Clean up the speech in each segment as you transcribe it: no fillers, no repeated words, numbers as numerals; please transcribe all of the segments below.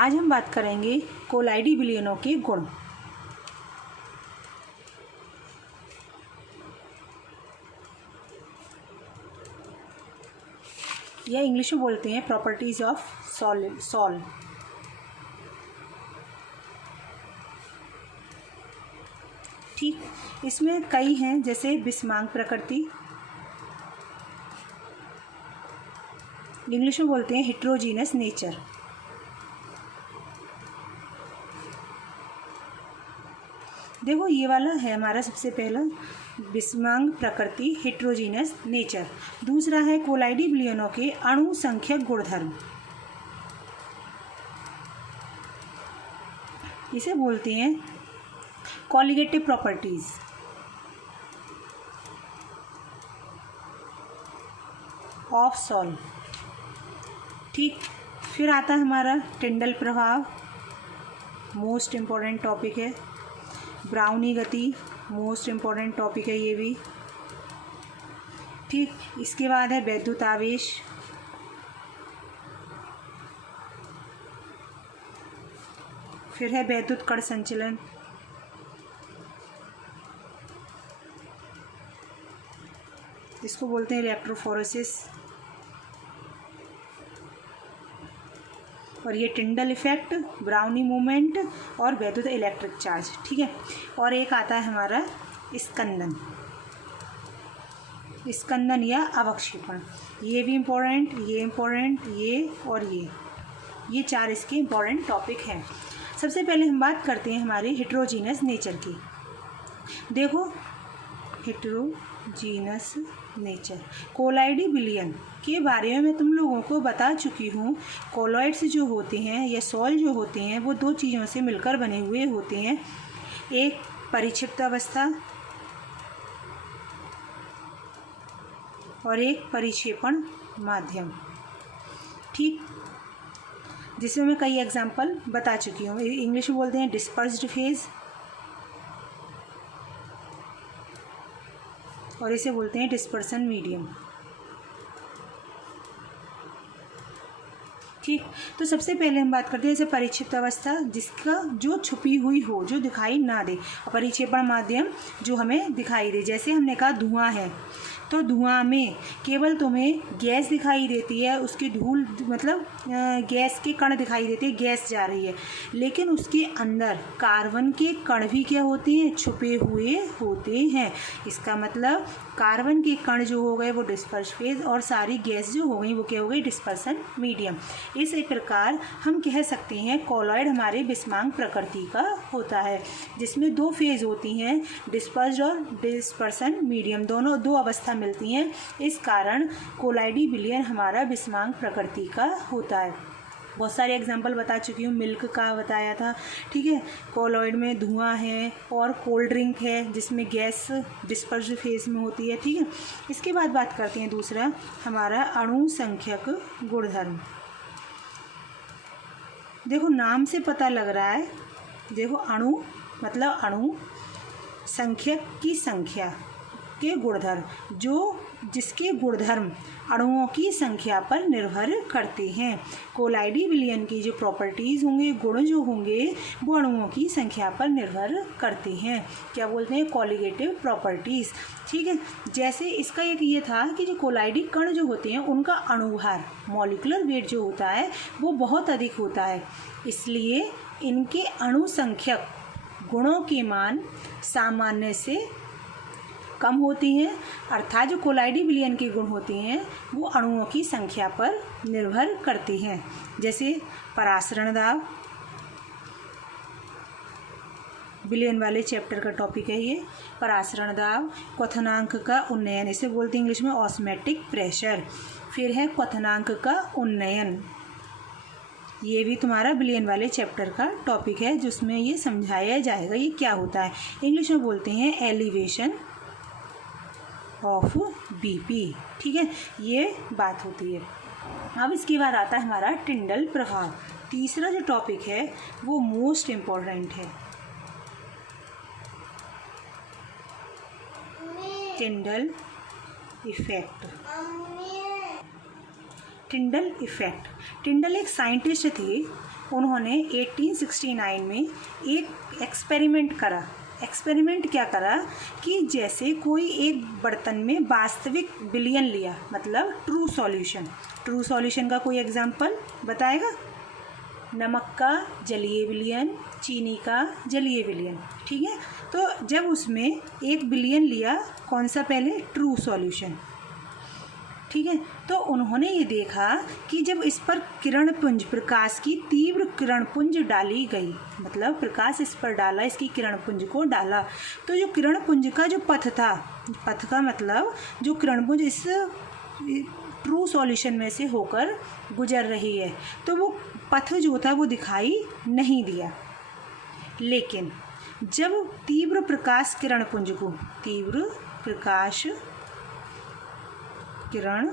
आज हम बात करेंगे कोलाइडी विलयनों के गुण। या इंग्लिश में बोलते हैं प्रॉपर्टीज ऑफ सॉल। ठीक, इसमें कई हैं, जैसे बिस्मांग प्रकृति, इंग्लिश में बोलते हैं हेट्रोजीनस नेचर। देखो ये वाला है हमारा सबसे पहला, बिस्मांग प्रकृति, हेट्रोजीनस नेचर। दूसरा है कोलाइडी विलयनों के अणु संख्यक गुणधर्म, इसे बोलते हैं कॉलिगेटिव प्रॉपर्टीज। Of sol. ठीक, फिर आता है हमारा टिंडल प्रभाव, मोस्ट इम्पॉर्टेंट टॉपिक है। ब्राउनी गति, मोस्ट इम्पॉर्टेंट टॉपिक है ये भी। ठीक, इसके बाद है वैद्युत आवेश, फिर है वैद्युत कण संचलन, इसको बोलते हैं इलेक्ट्रोफोरेसिस, और ये टिंडल इफेक्ट, ब्राउनी मूवमेंट और वैद्युत इलेक्ट्रिक चार्ज। ठीक है, और एक आता है हमारा स्कंदन, स्कंदन या अवक्षेपण। ये भी इम्पोर्टेंट, ये इम्पोर्टेंट, ये और ये चार इसके इम्पोर्टेंट टॉपिक हैं। सबसे पहले हम बात करते हैं हमारे हेट्रोजीनस नेचर की। देखो हेट्रोजीनस नेचर, कोलाइडी विलयन के बारे में मैं तुम लोगों को बता चुकी हूँ। कोलॉइड्स जो होते हैं या सॉल जो होते हैं वो दो चीज़ों से मिलकर बने हुए होते हैं, एक परिक्षिप्त अवस्था और एक परिक्षेपण माध्यम। ठीक, जिसमें मैं कई एग्जाम्पल बता चुकी हूँ। इंग्लिश में बोलते हैं डिस्पर्स्ड फेज और इसे बोलते हैं डिस्पर्सन मीडियम। ठीक, तो सबसे पहले हम बात करते हैं जैसे परिक्षिप्त अवस्था, जिसका जो छुपी हुई हो, जो दिखाई ना दे, और परिक्षेपण माध्यम जो हमें दिखाई दे। जैसे हमने कहा धुआं है, तो धुआं में केवल तुम्हें गैस दिखाई देती है, उसकी धूल मतलब गैस के कण दिखाई देते हैं, गैस जा रही है, लेकिन उसके अंदर कार्बन के कण भी क्या होते हैं, छुपे हुए होते हैं। इसका मतलब कार्बन के कण जो हो गए वो डिस्पर्स फेज, और सारी गैस जो हो गई वो क्या हो गई, डिस्पर्सन मीडियम। इस प्रकार हम कह सकते हैं कोलॉइड हमारे बिस्मांग प्रकृति का होता है, जिसमें दो फेज होती हैं, डिस्पर्स्ड और डिस्पर्सन मीडियम, दोनों दो अवस्था मिलती हैं। इस कारण कोलाइडी विलयन हमारा बिस्मांग प्रकृति का होता है। बहुत सारे एग्जाम्पल बता चुकी हूँ, मिल्क का बताया था। ठीक है, कोलॉइड में धुआं है और कोल्ड ड्रिंक है जिसमें गैस डिस्पर्स्ड फेज में होती है। ठीक है, इसके बाद बात करते हैं दूसरा हमारा अणु संख्यक गुणधर्म। देखो नाम से पता लग रहा है, देखो अणु मतलब अणु, संख्यक की संख्या के गुणधर्म, जो जिसके गुणधर्म अणुओं की संख्या पर निर्भर करते हैं। कोलाइडी विलयन की जो प्रॉपर्टीज़ होंगे, गुण जो होंगे, वो अणुओं की संख्या पर निर्भर करते हैं। क्या बोलते हैं, कॉलिगेटिव प्रॉपर्टीज़। ठीक है, जैसे इसका एक ये था कि जो कोलाइडी कण जो होते हैं उनका अणुभार, मॉलिक्यूलर वेट जो होता है वो बहुत अधिक होता है, इसलिए इनके अणु संख्यक गुणों के मान सामान्य से कम होती हैं, अर्थात जो कोलाइडी विलयन के गुण होते हैं वो अणुओं की संख्या पर निर्भर करते हैं। जैसे परासरण दाब, विलयन वाले चैप्टर का टॉपिक है ये, परासरण दाब, क्वथनांक का उन्नयन, इसे बोलते हैं इंग्लिश में ऑस्मैटिक प्रेशर। फिर है क्वथनांक का उन्नयन, ये भी तुम्हारा विलयन वाले चैप्टर का टॉपिक है, जिसमें ये समझाया जाएगा ये क्या होता है। इंग्लिश में बोलते हैं एलिवेशन ऑफ बीपी। ठीक है, ये बात होती है। अब इसके बाद आता है हमारा टिंडल प्रभाव। तीसरा जो टॉपिक है वो मोस्ट इम्पॉर्टेंट है, टिंडल इफेक्ट। टिंडल इफेक्ट, टिंडल एक साइंटिस्ट थे उन्होंने 1869 में एक एक्सपेरिमेंट करा। एक्सपेरिमेंट क्या करा कि जैसे कोई एक बर्तन में वास्तविक विलयन लिया, मतलब ट्रू सॉल्यूशन। ट्रू सॉल्यूशन का कोई एग्जांपल बताएगा? नमक का जलीय विलयन, चीनी का जलीय विलयन, ठीक है। तो जब उसमें एक विलयन लिया, कौन सा पहले? ट्रू सॉल्यूशन, ठीक है। तो उन्होंने ये देखा कि जब इस पर किरण पुंज, प्रकाश की तीव्र किरण पुंज डाली गई, मतलब प्रकाश इस पर डाला, इसकी किरण पुंज को डाला, तो जो किरण पुंज का जो पथ था, पथ का मतलब जो किरण पुंज इस ट्रू सॉल्यूशन में से होकर गुजर रही है, तो वो पथ जो था वो दिखाई नहीं दिया। लेकिन जब तीव्र प्रकाश किरण पुंज को, तीव्र प्रकाश किरण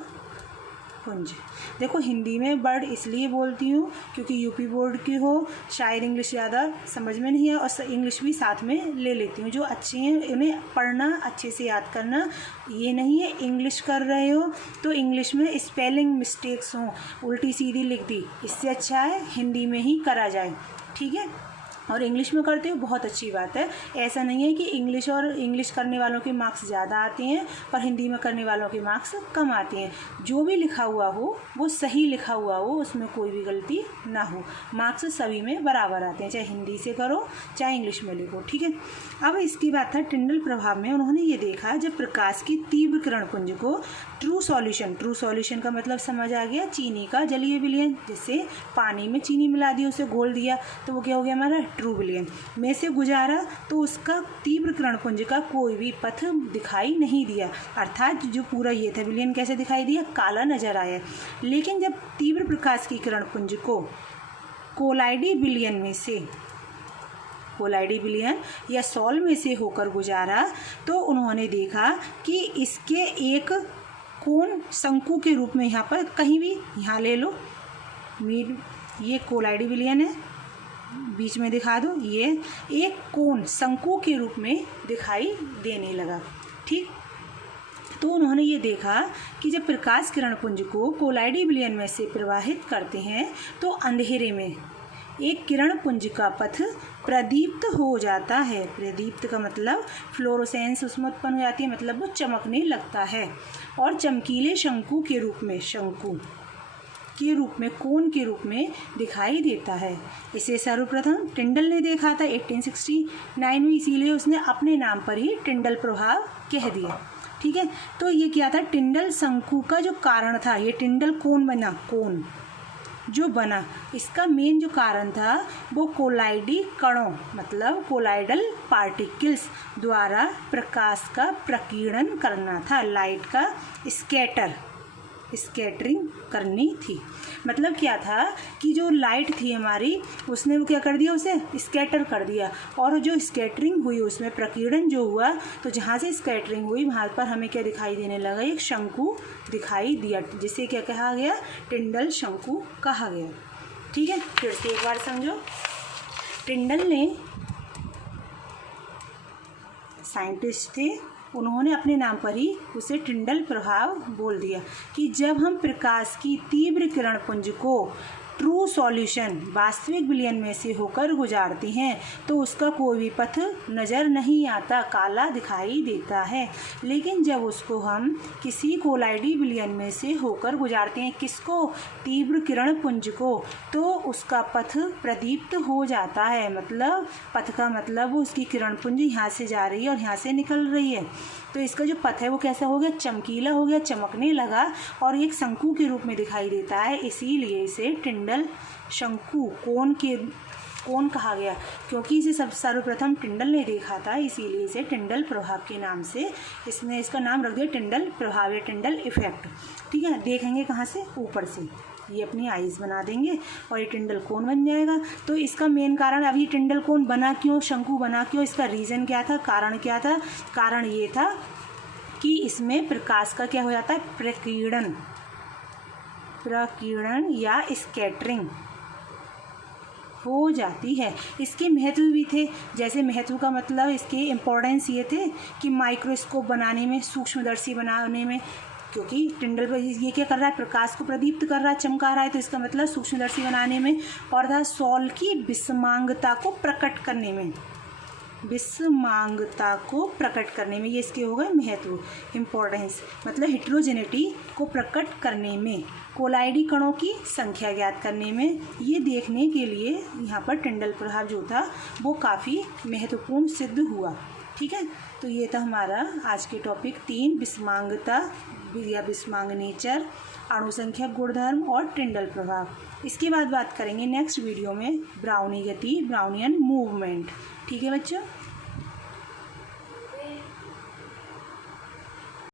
पुंज, देखो हिंदी में वर्ड इसलिए बोलती हूँ क्योंकि यूपी बोर्ड की हो, शायद इंग्लिश ज़्यादा समझ में नहीं है और इंग्लिश भी साथ में ले लेती हूँ। जो अच्छी हैं उन्हें पढ़ना, अच्छे से याद करना, ये नहीं है इंग्लिश कर रहे हो तो इंग्लिश में स्पेलिंग मिस्टेक्स हों, उल्टी सीधी लिख दी, इससे अच्छा है हिंदी में ही करा जाए, ठीक है। और इंग्लिश में करते हो बहुत अच्छी बात है, ऐसा नहीं है कि इंग्लिश करने वालों के मार्क्स ज़्यादा आते हैं पर हिंदी में करने वालों के मार्क्स कम आते हैं। जो भी लिखा हुआ हो वो सही लिखा हुआ हो, उसमें कोई भी गलती ना हो, मार्क्स सभी में बराबर आते हैं, चाहे हिंदी से करो चाहे इंग्लिश में लिखो, ठीक है। अब इसकी बात था टिंडल प्रभाव में। उन्होंने ये देखा जब प्रकाश की तीव्र किरण पुंज को ट्रू सॉल्यूशन का मतलब समझ आ गया, चीनी का जलीय विलयन, जैसे पानी में चीनी मिला दी, उसे घोल दिया तो वो क्या हो गया हमारा ट्रू विलयन में से गुजारा, तो उसका तीव्र किरण पुंज का कोई भी पथ दिखाई नहीं दिया, अर्थात जो पूरा ये था विलयन कैसे दिखाई दिया? काला नजर आया। लेकिन जब तीव्र प्रकाश की किरण पुंज को कोलाइडी विलयन में से, कोलाइडी विलयन या सॉल में से होकर गुजारा, तो उन्होंने देखा कि इसके एक कोण शंकु के रूप में, यहाँ पर कहीं भी यहाँ ले लो, ये कोलाइडी विलयन है, बीच में दिखा दो, ये एक कोण शंकु के रूप में दिखाई देने लगा, ठीक। तो उन्होंने ये देखा कि जब प्रकाश किरण पुंज को कोलाइडी विलयन में से प्रवाहित करते हैं तो अंधेरे में एक किरण पुंज का पथ प्रदीप्त हो जाता है। प्रदीप्त का मतलब फ्लोरोसेंस उसमें उत्पन्न हो जाती है, मतलब वो चमकने लगता है और चमकीले शंकु के रूप में, शंकु के रूप में, कोण के रूप में दिखाई देता है। इसे सर्वप्रथम टिंडल ने देखा था 1869 में, इसीलिए उसने अपने नाम पर ही टिंडल प्रभाव कह दिया, ठीक है। तो ये क्या था? टिंडल शंकु का जो कारण था, ये टिंडल कोण बना, कोण जो बना, इसका मेन जो कारण था वो कोलाइडी कणों, मतलब कोलाइडल पार्टिकल्स द्वारा प्रकाश का प्रकीर्णन करना था, लाइट का स्कैटरिंग करनी थी। मतलब क्या था कि जो लाइट थी हमारी, उसने वो क्या कर दिया, उसे स्कैटर कर दिया, और जो स्कैटरिंग हुई उसमें प्रकीर्णन जो हुआ, तो जहाँ से स्कैटरिंग हुई वहाँ पर हमें क्या दिखाई देने लगा? एक शंकु दिखाई दिया, जिसे क्या कहा गया? टिंडल शंकु कहा गया, ठीक है। फिर से एक बार समझो, टिंडल ने साइंटिस्ट थे, उन्होंने अपने नाम पर ही उसे टिंडल प्रभाव बोल दिया कि जब हम प्रकाश की तीव्र किरण पुंज को ट्रू सॉल्यूशन, वास्तविक विलयन में से होकर गुजारते हैं तो उसका कोई भी पथ नज़र नहीं आता, काला दिखाई देता है। लेकिन जब उसको हम किसी कोलाइडी विलयन में से होकर गुजारते हैं, किसको? तीव्र किरण पुंज को, तो उसका पथ प्रदीप्त हो जाता है। मतलब पथ का मतलब उसकी किरण पुंज यहाँ से जा रही है और यहाँ से निकल रही है, तो इसका जो पथ है वो कैसा हो गया? चमकीला हो गया, चमकने लगा और एक शंकु के रूप में दिखाई देता है। इसीलिए इसे टिंडल शंकु, कोण कहा गया, क्योंकि इसे सर्वप्रथम टिंडल ने देखा था, इसीलिए इसे टिंडल प्रभाव के नाम से इसने इसका नाम रख दिया, टिंडल प्रभाव या टिंडल इफेक्ट, ठीक है। देखेंगे कहाँ से? ऊपर से, ये अपनी आइज़ बना देंगे और ये टिंडल कोण बन जाएगा। तो इसका मेन कारण, अब ये टिंडल कोण बना क्यों, शंकु बना क्यों, इसका रीज़न क्या था, कारण क्या था? कारण ये था कि इसमें प्रकाश का क्या हो जाता है? प्रकीर्णन या स्कैटरिंग हो जाती है। इसके महत्व भी थे, जैसे महत्व का मतलब इसके इम्पोर्टेंस ये थे कि माइक्रोस्कोप बनाने में, सूक्ष्मदर्शी बनाने में, क्योंकि टिंडल पर ये क्या कर रहा है, प्रकाश को प्रदीप्त कर रहा है, चमका रहा है, तो इसका मतलब सूक्ष्मदर्शी बनाने में और था सॉल की विषमांगता को प्रकट करने में, विषमांगता को प्रकट करने में, ये इसके हो गए महत्व, इम्पोर्टेंस, मतलब हेट्रोजेनिटी को प्रकट करने में, कोलाइडी कणों की संख्या ज्ञात करने में, ये देखने के लिए यहाँ पर टिंडल प्रभाव जो था वो काफ़ी महत्वपूर्ण सिद्ध हुआ। ठीक है, तो ये था हमारा आज के टॉपिक 3, विषमांगता या विषमांग नेचर, अणुसंख्या गुणधर्म और टिंडल प्रभाव। इसके बाद बात करेंगे नेक्स्ट वीडियो में ब्राउनी गति, ब्राउनियन मूवमेंट। ठीक है बच्चों।